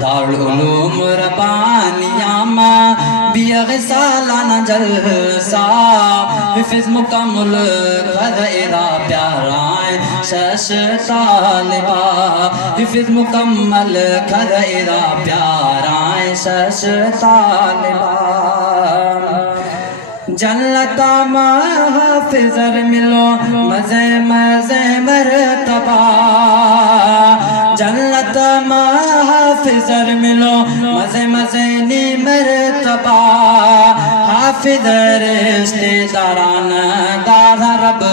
دارالعلوم ربانیہ میں بیغ سالانہ جلسہ حفظ مکمل خدعہ پیارا شش طالبہ حفظ مکمل خدعہ پیارا شش طالبہ جنت محافظ ملو مزے مزے مرتبہ جنت محافظ ملو مزے مزے نی مرتبہ حافظ رشتے داران دار رب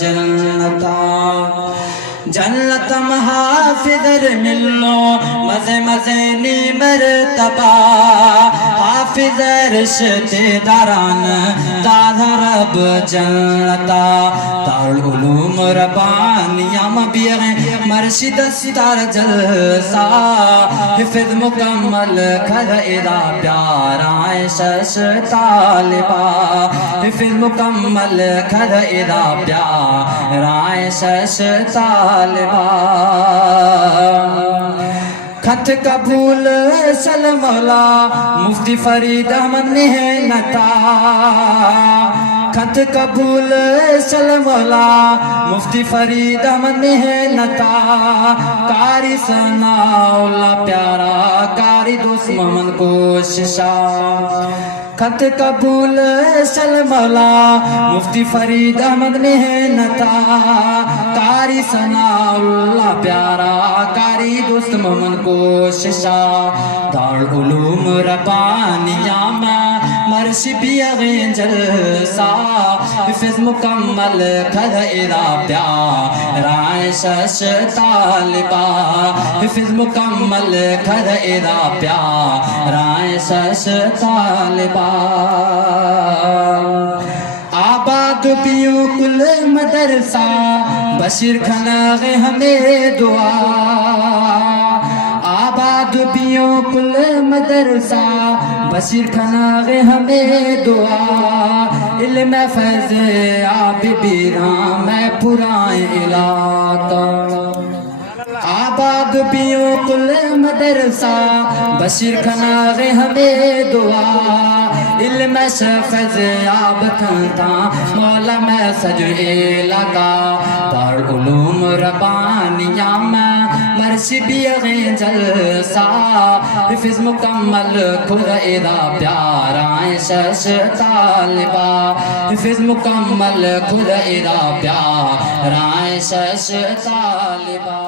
جنتا جنت محافظ ملو مزے مزے نی مرتبہ حافظ رشتے داران دار رب جنتا دارالعلوم ربانیہ بیغ مرشد ستار جلسہ حفظ مکمل خدعہ پیارا شش طالبہ حفظ مکمل خدعہ پیارا شش طالبہ خط قبول سل مولا مفتی فرید احمد محنتا خط قبول سل مولا مفتی فرید احمد محنتا قاری ثناء اللہ پیارا قاری دوست محمد کوششا خط قبول سل مولا مفتی فرید احمد محنتا قاری ثناء اللہ پیارا قاری دوست محمد کوششا دارالعلوم ربانیہ میں مرشد بیغ جلسہ حفظ مکمل خدعہ پیارا شش طالبہ حفظ مکمل خدعہ پیارا شش طالبہ آباد پیوں کل مدرسہ بشیر کھناغ ہمیں دعا آباد پیوں کل مدرسہ بشیر کھناغ ہمیں دعا علم فیض آپ بیران میں پرائیں علاقہ آباد پیوں کل مدرسہ بشیر کھناغ ہمیں دعا علم فیض آپ کھنتا مولا میں سجعے لگا دارالعلوم ربانیہ میں مرشد بیغ جلسہ حفظ مکمل خدعہ پیارا شش طالبہ حفظ مکمل خدعہ پیارا شش طالبہ